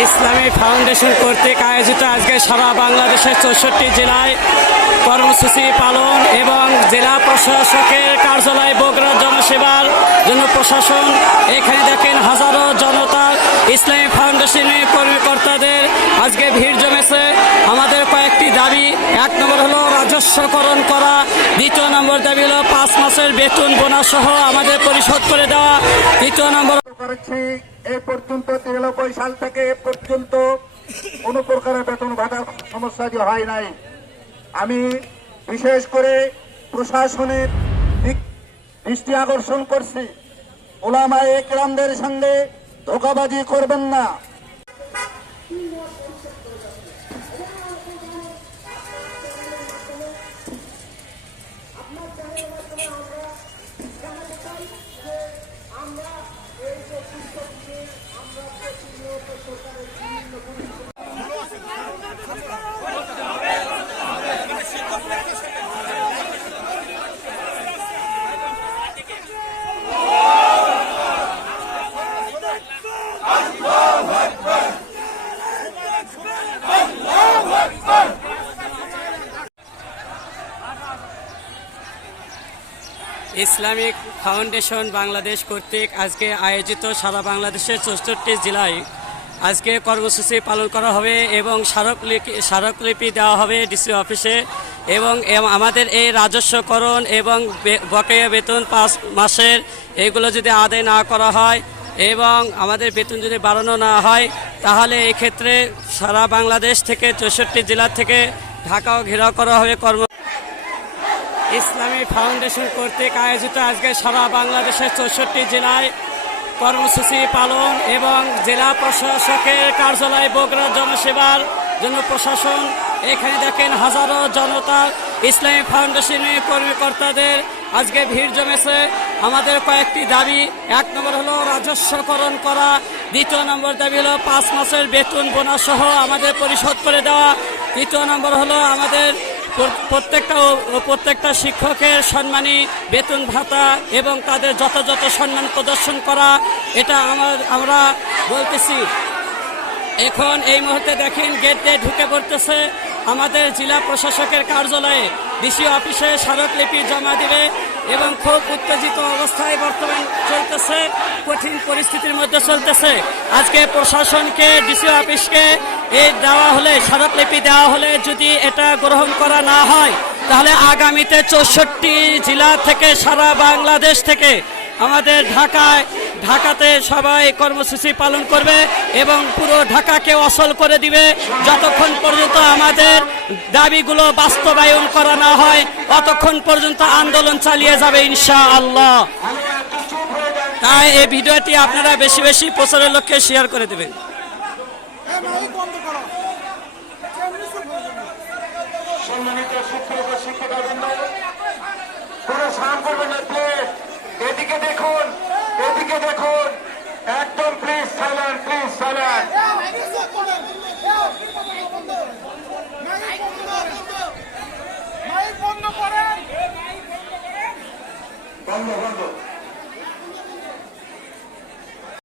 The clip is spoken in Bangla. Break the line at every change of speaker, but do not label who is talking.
ইসলামী ফাউন্ডেশন কর্তৃক আয়োজিত আজকে সারা বাংলাদেশের চৌষট্টি জেলায় কর্মসূচি পালন এবং জেলা প্রশাসকের কার্যালয় বগুড়া জনসেবার জন্য প্রশাসন, এখানে দেখেন হাজারো জনতা ইসলামী ফাউন্ডেশনের কর্মকর্তাদের আজকে ভিড় জমেছে। আমাদের কয়েকটি দাবি, এক নম্বর হলো রাজস্বকরণ করা, দ্বিতীয় নম্বর দাবি হলো পাঁচ মাসের বেতন বোনাস সহ আমাদের পরিশোধ করে দেওয়া, তৃতীয় নম্বর
করেছি, এ পর্যন্ত তিরানব্বই সাল থেকে এ পর্যন্ত কোনো প্রকারের বেতন ভাতার সমস্যাটি হয় নাই। আমি বিশেষ করে প্রশাসনের দৃষ্টি আকর্ষণ করছি। ওলামা একরামদের সঙ্গে ধোকাবাজি করবেন না।
ইসলামিক ফাউন্ডেশন বাংলাদেশ কর্তৃক আজকে আয়োজিত সারা বাংলাদেশের চৌষট্টি জেলায় আজকে কর্মসূচি পালন করা হবে এবং স্মারকলিপি স্মারকলিপি দেওয়া হবে ডিসি অফিসে এবং আমাদের এই রাজস্বকরণ এবং বকেয়া বেতন পাঁচ মাসের এগুলো যদি আদায় না করা হয় এবং আমাদের বেতন যদি বাড়ানো না হয়, তাহলে এই ক্ষেত্রে সারা বাংলাদেশ থেকে চৌষট্টি জেলা থেকে ঢাকাও ঘেরাও করা হবে কর্ম ইসলামী ফাউন্ডেশন কর্তৃক আয়োজিত আজকে সারা বাংলাদেশের চৌষট্টি জেলায় কর্মসূচি পালন এবং জেলা প্রশাসকের কার্যালয় বগুড়া জনসেবার জন্য প্রশাসন, এখানে দেখেন হাজারো জনতা ইসলামী ফাউন্ডেশনের কর্মকর্তাদের আজকে ভিড় জমেছে। আমাদের কয়েকটি দাবি, এক নম্বর হলো রাজস্বকরণ করা, দ্বিতীয় নম্বর দাবি হলো পাঁচ মাসের বেতন বোনাস সহ আমাদের পরিশোধ করে দেওয়া, তৃতীয় নম্বর হলো আমাদের প্রত্যেকটা প্রত্যেকটা শিক্ষকের সম্মানী বেতন ভাতা এবং তাদের যথাযথ সম্মান প্রদর্শন করা, এটা আমার, আমরা বলতেছি। এখন এই মুহূর্তে দেখেন গেট দিয়ে ঢুকে পড়তেছে আমাদের জেলা প্রশাসকের কার্যালয়ে। ডিসি অফিসে স্মারকলিপি জমা দিবে এবং খুব উত্তেজিত অবস্থায় বর্তমান চলতেছে, কঠিন পরিস্থিতির মধ্যে চলতেছে। আজকে প্রশাসনকে, ডিসি অফিসকে এই দেওয়া হলে, স্মারকলিপি দেওয়া হলে যদি এটা গ্রহণ করা না হয়, তাহলে আগামীতে চৌষট্টি জেলা থেকে সারা বাংলাদেশ থেকে আমাদের ঢাকায়, ঢাকাতে সবাই কর্মসূচি পালন করবে এবং পুরো ঢাকাকে অসল করে দিবে। যতক্ষণ পর্যন্ত আমাদের দাবিগুলো বাস্তবায়ন করা না হয় ততক্ষণ পর্যন্ত আন্দোলন চালিয়ে যাবে ইনশা আল্লাহ তাই এই ভিডিওটি আপনারা বেশি বেশি প্রচারের লক্ষ্যে শেয়ার করে দেবেন।
সম্মানিত শিক্ষক الصلاة বন্ধ বন্ধ।